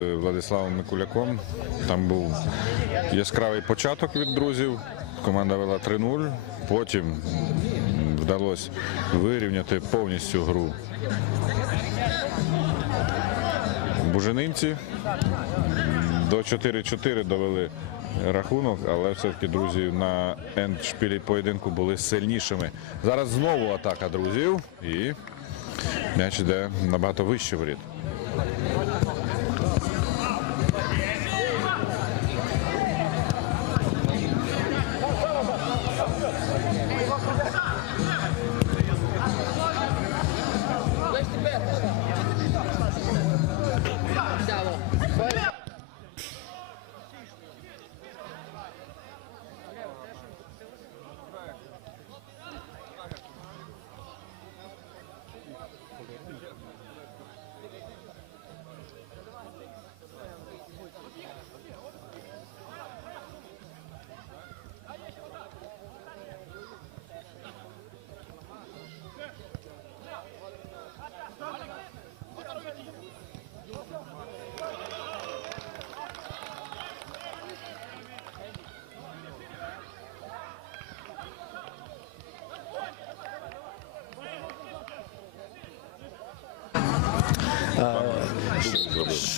Владиславом Микуляком. Там був яскравий початок від друзів. Команда вела 3-0. Потім вдалося вирівняти повністю гру. Буженинці до 4-4 довели рахунок, але все-таки друзі на ендшпілі поєдинку були сильнішими. Зараз знову атака друзів і м'яч йде набагато вище воріт.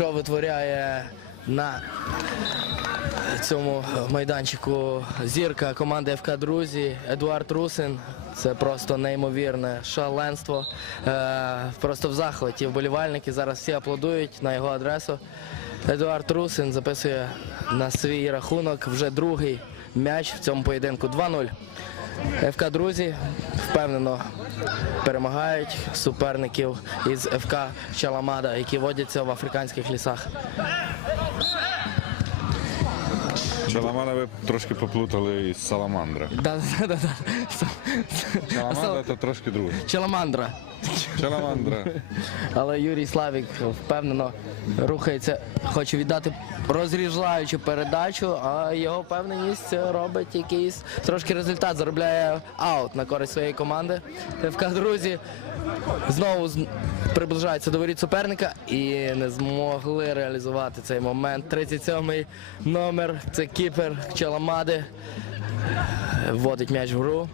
Що витворяє на цьому майданчику зірка команди ФК Друзі Едуард Русин. Це просто неймовірне шаленство. Е, просто в захваті вболівальники зараз всі аплодують на його адресу. Едуард Русин записує на свій рахунок вже другий м'яч в цьому поєдинку 2-0. ФК Друзі впевнено перемагають суперників із ФК Чаламада, які водяться в африканських лісах. Чаламана ви трошки поплутали із Саламандра. Да, да, да, да. Чаламандра це трошки друге. Чаламандра. Чаламандра. Але Юрій Славік впевнено рухається, хоче віддати розріжаючу передачу, а його впевненість робить якийсь трошки результат, заробляє аут на користь своєї команди. ФК друзі знову приближаються до воріт суперника і не змогли реалізувати цей момент. 37-й номер це кіпер Челамади. Вводить м'яч в гру.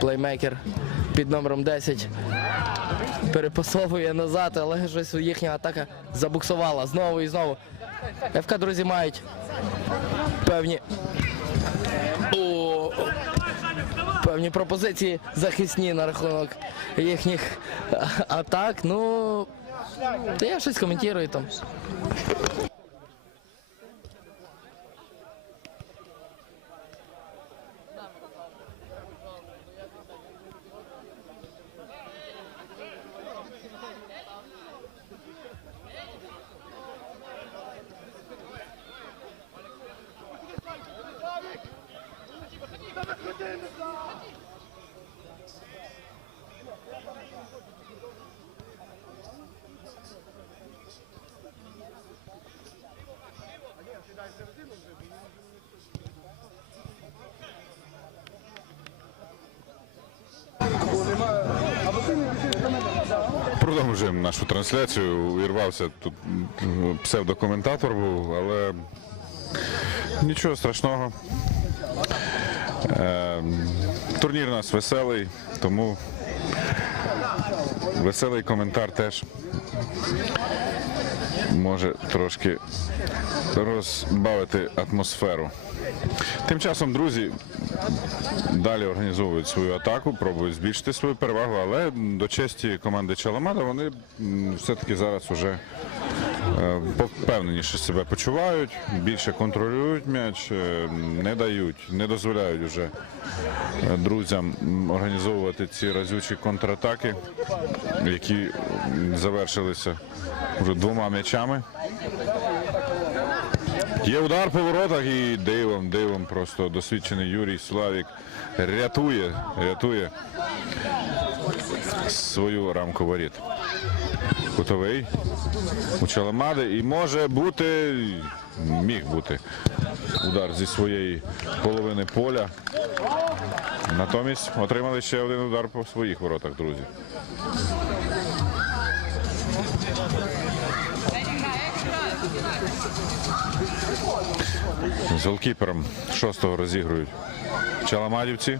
Плеймейкер під номером 10 перепасовує назад, але щось їхня атака забуксувала знову і знову. ФК, друзі, мають певні. О, певні пропозиції захисні на рахунок їхніх атак. Ну, я щось коментую там. Продовжуємо нашу трансляцію. Увірвався тут псевдокоментатор був, але нічого страшного. Е, Турнір у нас веселий, тому веселий коментар теж може трошки розбавити атмосферу. Тим часом, друзі, далі організовують свою атаку, пробують збільшити свою перевагу, але до честі команди Чаламада вони все-таки зараз вже е, впевненіше себе почувають, більше контролюють м'яч, е, не дають, не дозволяють вже е, друзям організовувати ці разючі контратаки, які завершилися вже двома м'ячами. Є удар по воротах і дивом, дивом просто досвідчений Юрій Славік рятує, рятує свою рамку воріт. Кутовий у Чаламади і може бути, міг бути удар зі своєї половини поля. Натомість отримали ще один удар по своїх воротах, друзі. З голкіпером шостого розігрують Чаламадівці.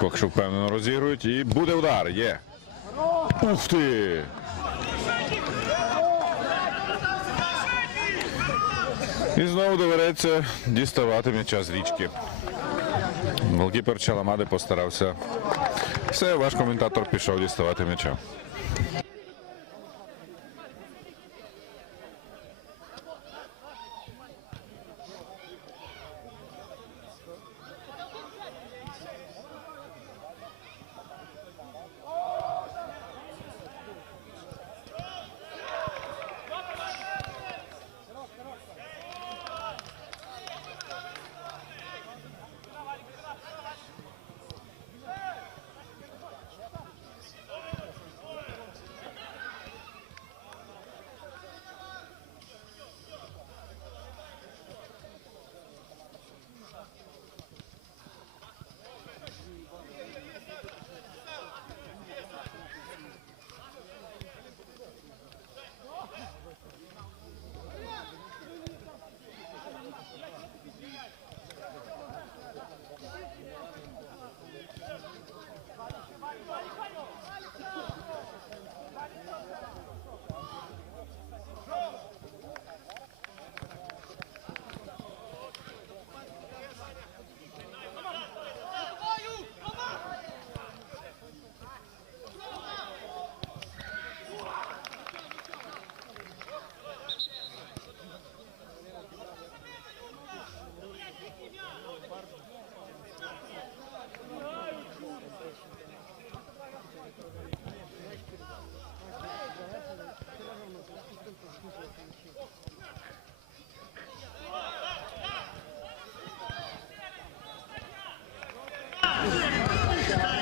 Поки що впевнено розігрують. І буде удар. Є. Ух ти! І знову доведеться діставати м'яча з річки. Голкіпер Чаламади постарався. Все, ваш коментатор пішов діставати м'яча.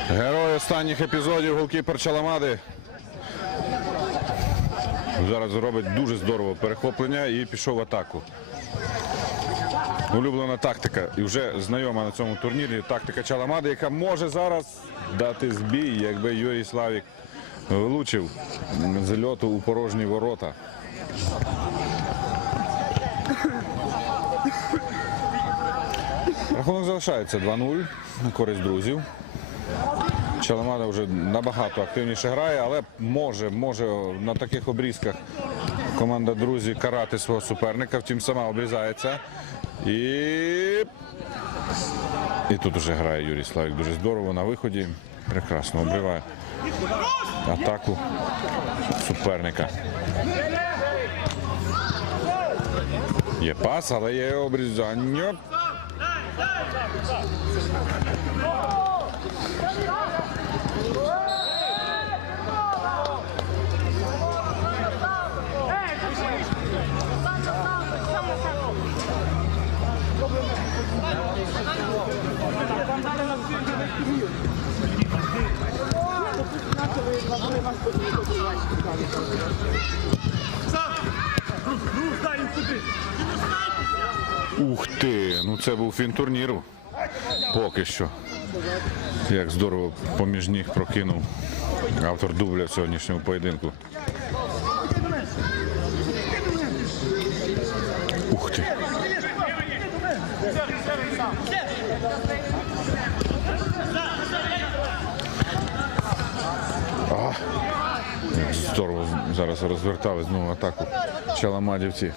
Герой останніх епізодів голкіпер Чаламади. Зараз робить дуже здорово перехоплення і пішов в атаку. Улюблена тактика і вже знайома на цьому турнірі тактика Чаламади, яка може зараз дати збій, якби Юрій Славік влучив з льоту у порожні ворота. Рахунок залишається 2-0 на користь друзів. Чаламада вже набагато активніше грає, але може, може на таких обрізках команда друзі карати свого суперника, втім сама обрізається. І, і тут уже грає Юрій Славік дуже здорово на виході. Прекрасно обриває атаку суперника. Є пас, але є обрізання. Ух ти! Ну це був фін турніру. Поки що. Як здорово поміж ніг прокинув автор дубля в сьогоднішньому поєдинку. Ух ти! Здорово зараз розвертали знову атаку Чаламадівці.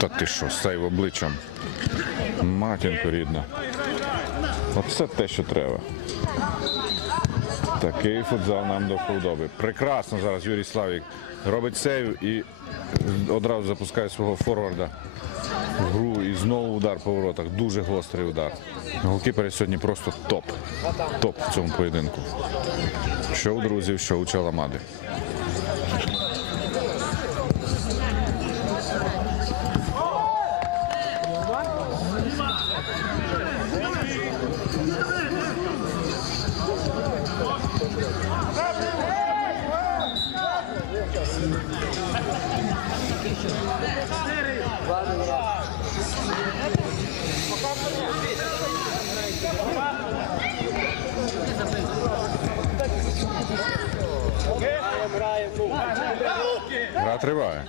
Та ти що, сейв обличчям. Матінко рідна. Оце те, що треба. Такий футзал нам до вподоби. Прекрасно зараз Юрій Славік робить сейв і одразу запускає свого форварда гру. І знову удар по воротах. Дуже гострий удар. Голкіпери сьогодні просто топ. Топ в цьому поєдинку. Що у друзів, що у Чаламади. Триває.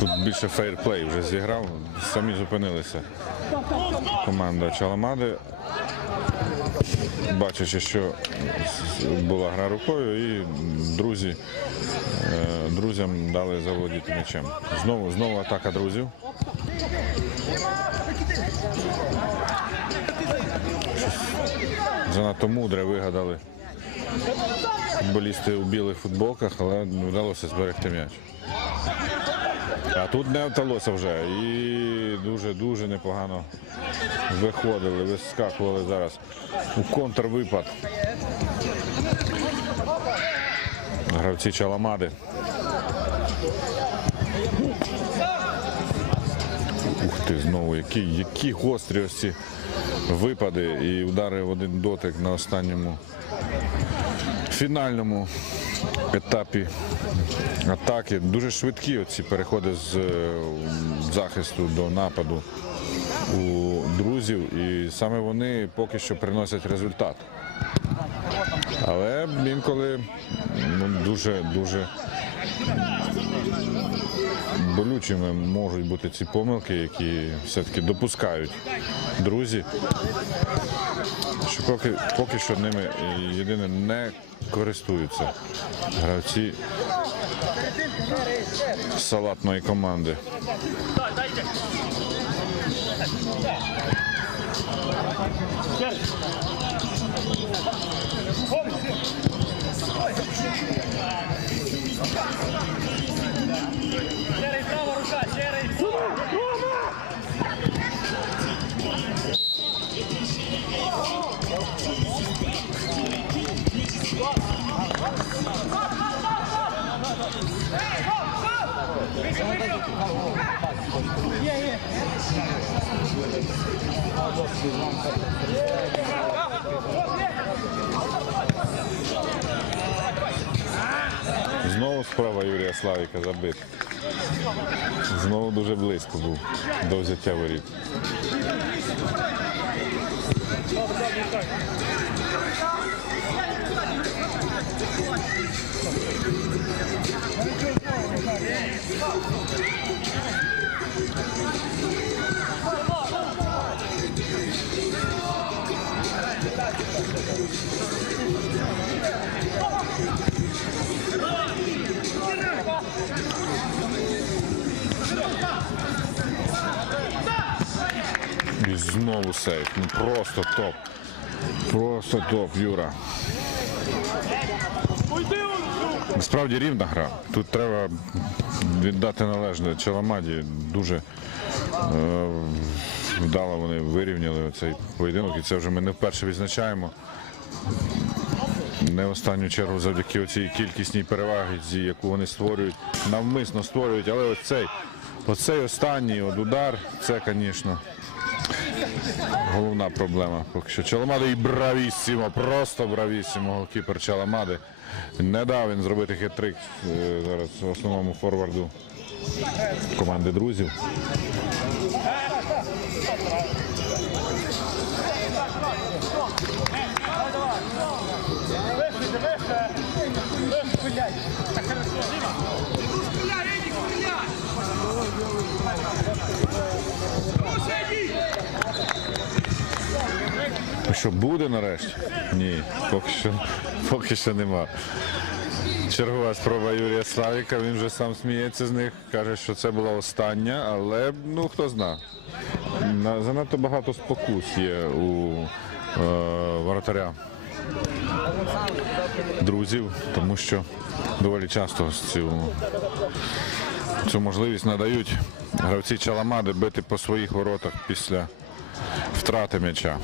Тут більше фейрплей вже зіграв, самі зупинилися. Команда Чаламади. Бачачи, що була гра рукою, і друзі, е, друзям дали заволодіти м'ячем. Знову, знову атака друзів. Занадто мудре вигадали футболісти у білих футболках, але вдалося зберегти м'яч. А тут не вдалося вже. І дуже-дуже непогано виходили, вискакували зараз у контрвипад. Гравці Чаламади. Ух ти, знову, які, які гострі ось ці випади і удари в один дотик на останньому фінальному етапі атаки. Дуже швидкі оці переходи з е, захисту до нападу у друзів, і саме вони поки що приносять результат. Але інколи ну, дуже дуже болючими можуть бути ці помилки, які все-таки допускають друзі. Що поки, поки що ними єдине не користуються гравці салатної команди. Знову справа Юрія Славіка забит. Знову дуже близько був до взяття воріт. І знову сейф. Ну просто топ. Просто топ, Юра. Насправді рівна гра. Тут треба віддати належне Челамаді. Дуже е, вдало вони вирівняли цей поєдинок, і це вже ми не вперше відзначаємо. Не в останню чергу завдяки цій кількісній перевагі, яку вони створюють, навмисно створюють, але ось цей, оцей останній от удар, це, звісно, головна проблема. Поки що Чаламади і бравісімо, просто бравісімо голкіпер Чаламади. Не дав він зробити хитрик е, зараз основному форварду команди друзів. Що буде нарешті? Ні, поки що, поки що нема. Чергова спроба Юрія Славіка, він вже сам сміється з них, каже, що це була остання, але ну хто зна. Занадто багато спокус є у е, воротаря друзів, тому що доволі часто цю, цю можливість надають гравці Чаламади бити по своїх воротах після втрати м'яча.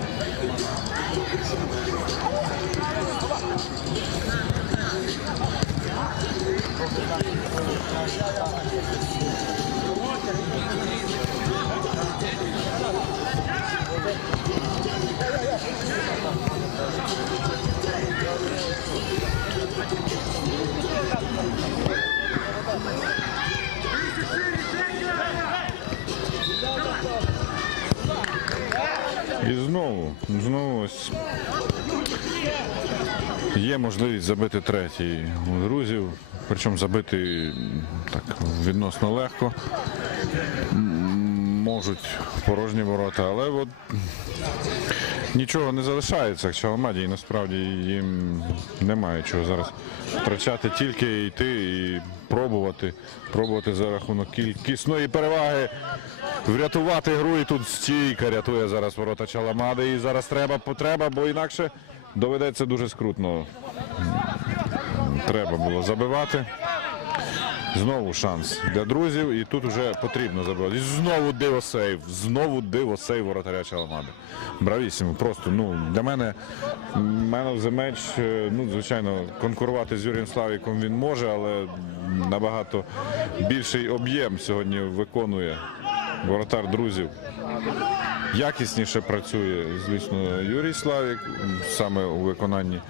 Yeah, yeah. Є можливість забити третій у друзів, причому забити так відносно легко. Можуть порожні ворота, але от нічого не залишається Чаламаді, і насправді їм немає чого зараз втрачати, тільки йти і пробувати, пробувати за рахунок кількісної переваги врятувати гру. І тут стійка рятує зараз ворота Чаламади. І зараз треба потреба, бо інакше доведеться дуже скрутно. Треба було забивати. Знову шанс для друзів, і тут вже потрібно забивати. І знову диво сейв, знову диво сейв воротаря Чаламади. Бравісімо, просто ну для мене Man of the Match, е, ну звичайно, конкурувати з Юрієм Славіком він може, але набагато більший об'єм сьогодні виконує воротар друзів. Якісніше працює, звісно, Юрій Славік саме у виконанні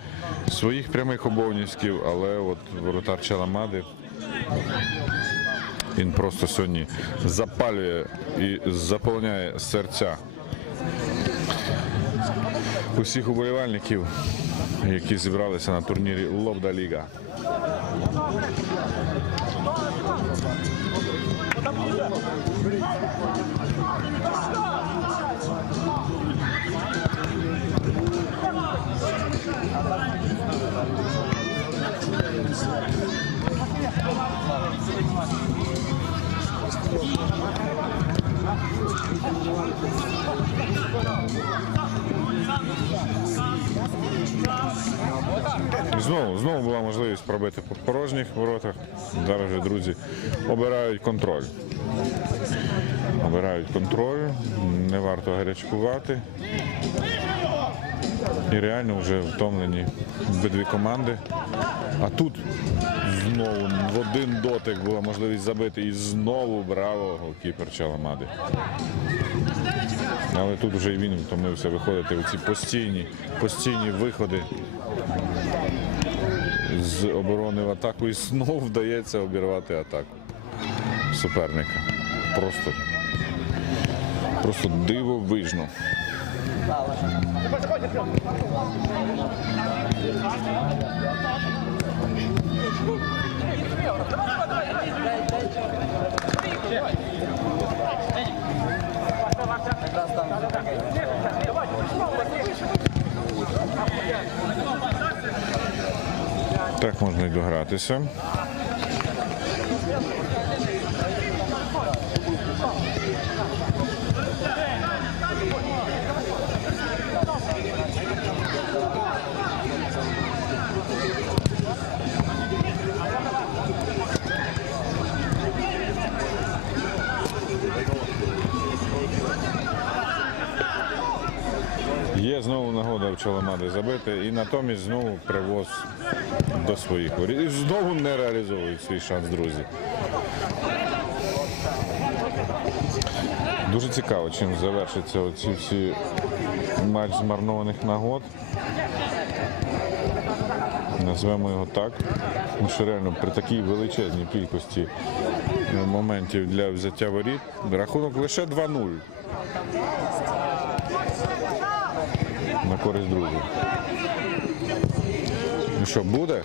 своїх прямих обов'язків, але от воротар Чаламади він просто сьогодні запалює і заповняє серця усіх уболівальників, які зібралися на турнірі Лобда Ліга. Пробити по порожніх воротах. Зараз же друзі обирають контроль. Обирають контроль, не варто гарячкувати. І реально вже втомлені обидві команди. А тут знову в один дотик була можливість забити. І знову браво голкіпер Чаламади. Але тут вже і він втомився виходити в ці постійні, постійні виходи з оборони в атаку і знову вдається обірвати атаку суперника. Просто, просто дивовижно. Так можна і догратися. Є знову нагода в Чоломади забити, і натомість знову привоз до своїх воріт. І знову не реалізовують свій шанс, друзі. Дуже цікаво, чим завершиться оці всі матч змарнованих нагод. Назвемо його так. Тому що реально при такій величезній кількості моментів для взяття воріт рахунок лише 2-0 на користь друзів. Що, буде?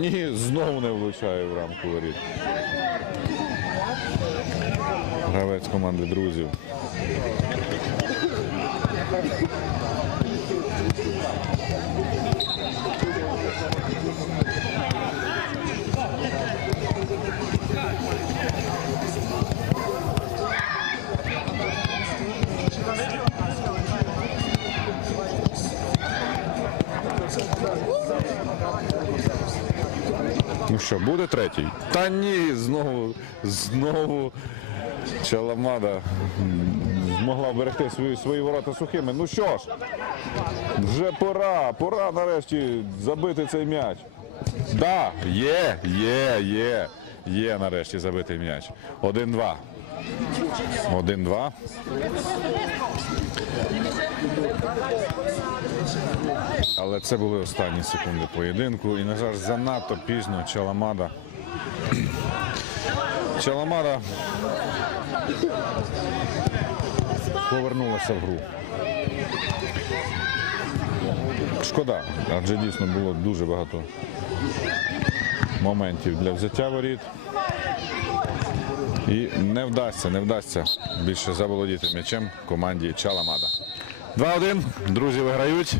Ні, знову не влучає в рамку воріт. Гравець команди друзів. Ну що, буде третій? Та ні, знову, знову Чаламада могла змогла вберегти свої, свої ворота сухими. Ну що ж, вже пора, пора нарешті забити цей м'яч. Да, є, є, є, є нарешті забитий м'яч. Один-два. Один-два. Але це були останні секунди поєдинку. І, на жаль, занадто пізно Чаламада. Чаламада повернулася в гру. Шкода, адже дійсно було дуже багато моментів для взяття воріт. І не вдасться, не вдасться більше заволодіти м'ячем команді Чаламада. 2-1. Друзі виграють.